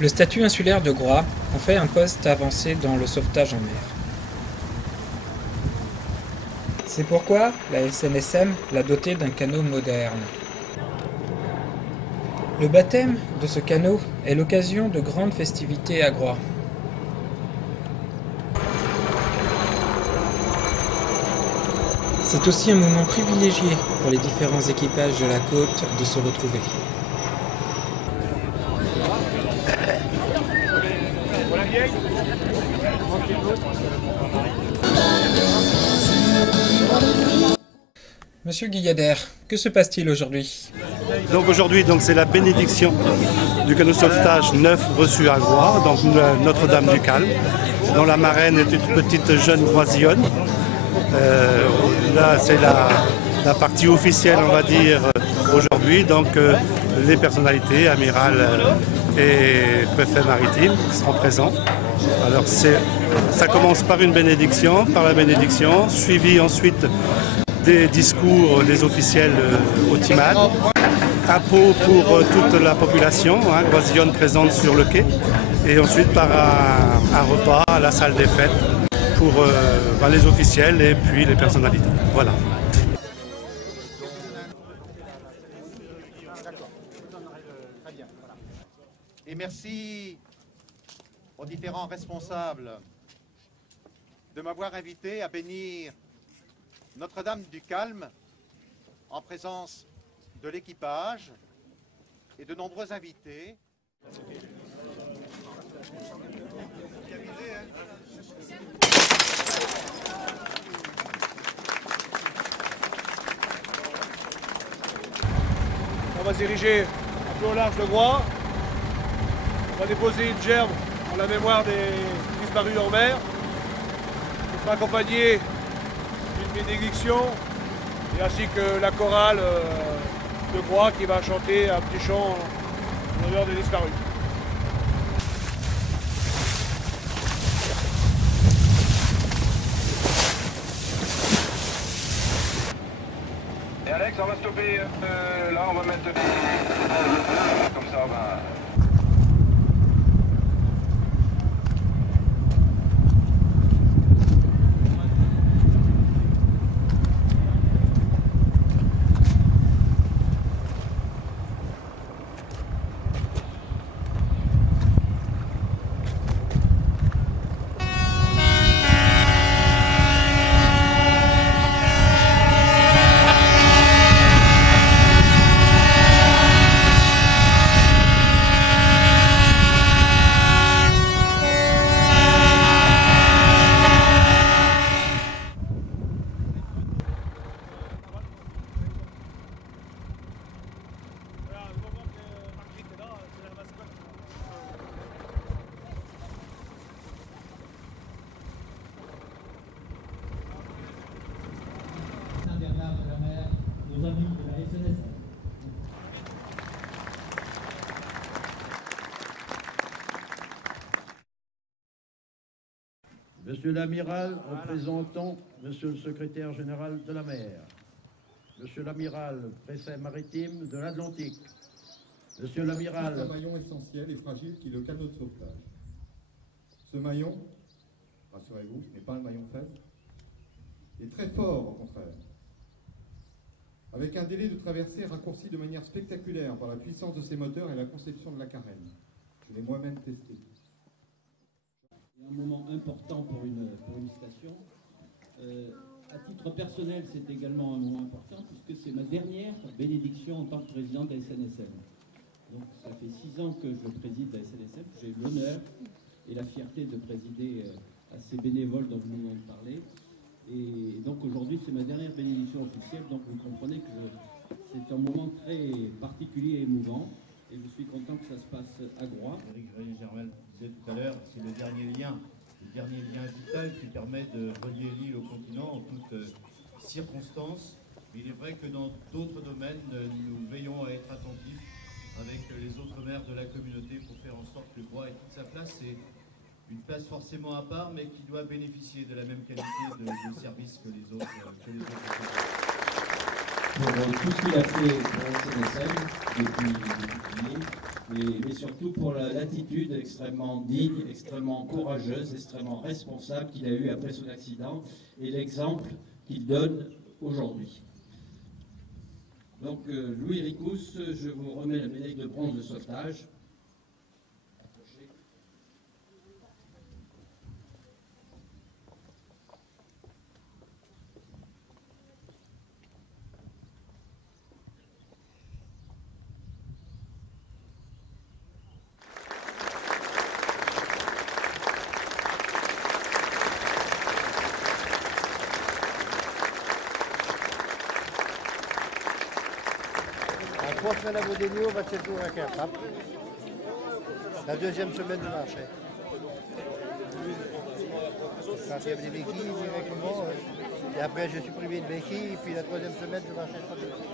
Le statut insulaire de Groix en fait un poste avancé dans le sauvetage en mer. C'est pourquoi la SNSM l'a doté d'un canot moderne. Le baptême de ce canot est l'occasion de grandes festivités à Groix. C'est aussi un moment privilégié pour les différents équipages de la côte de se retrouver. Monsieur Guyader, que se passe-t-il aujourd'hui? Donc aujourd'hui, c'est la bénédiction du canot sauvetage neuf reçu à Groix, donc Notre-Dame du Calme, dont la marraine est une petite jeune groisillonne. Là, c'est la partie officielle, on va dire, aujourd'hui. Donc les personnalités, amiral et préfet maritime, qui seront présents. Alors ça commence par une bénédiction, suivi ensuite des discours des officiels au Timad, un pot pour toute la population, groisillonne présente sur le quai, et ensuite par un repas à la salle des fêtes pour les officiels et puis les personnalités. Voilà. Et merci aux différents responsables de m'avoir invité à bénir Notre-Dame du Calme en présence de l'équipage et de nombreux invités. On va se diriger un peu au large de Groix. On va déposer une gerbe en la mémoire des disparus en mer. On sera accompagné d'une bénédiction et ainsi que la chorale de Groix qui va chanter un petit chant en l'honneur des disparus. Et Alex, on va stopper là, on va mettre des... comme ça, Monsieur l'amiral, représentant Monsieur le secrétaire général de la mer, Monsieur l'amiral, préfet maritime de l'Atlantique, Monsieur l'amiral... C'est un maillon essentiel et fragile qui est le canot de sauvetage. Ce maillon, rassurez-vous, ce n'est pas un maillon faible, est très fort au contraire. Avec un délai de traversée raccourci de manière spectaculaire par la puissance de ses moteurs et la conception de la carène. Je l'ai moi-même testé. Un moment important pour une station. À titre personnel, c'est également un moment important puisque c'est ma dernière bénédiction en tant que président de la SNSM. Donc ça fait 6 ans que je préside la SNSM. J'ai eu l'honneur et la fierté de présider à ces bénévoles dont nous venons de parler. Et donc aujourd'hui, c'est ma dernière bénédiction officielle. Donc vous comprenez que c'est un moment très particulier et émouvant. Et je suis content que ça se passe à Groix. Éric Germain disait tout à l'heure, c'est le dernier lien vital qui permet de relier l'île au continent en toutes circonstances. Il est vrai que dans d'autres domaines, nous veillons à être attentifs avec les autres maires de la communauté pour faire en sorte que Groix ait toute sa place. C'est une place forcément à part, mais qui doit bénéficier de la même qualité de service que les autres. Pour tout ce qu'il a fait pour la SNSM depuis juillet, mais surtout pour l'attitude extrêmement digne, extrêmement courageuse, extrêmement responsable qu'il a eue après son accident et l'exemple qu'il donne aujourd'hui. Donc Louis Ricous, je vous remets la médaille de bronze de sauvetage. Après la Boudénio, va se tour à Kerpap. La deuxième semaine de marché. Quand il y avait des béquilles directement, et après j'ai supprimé une béquille, et puis la troisième semaine je marchais sans béquille.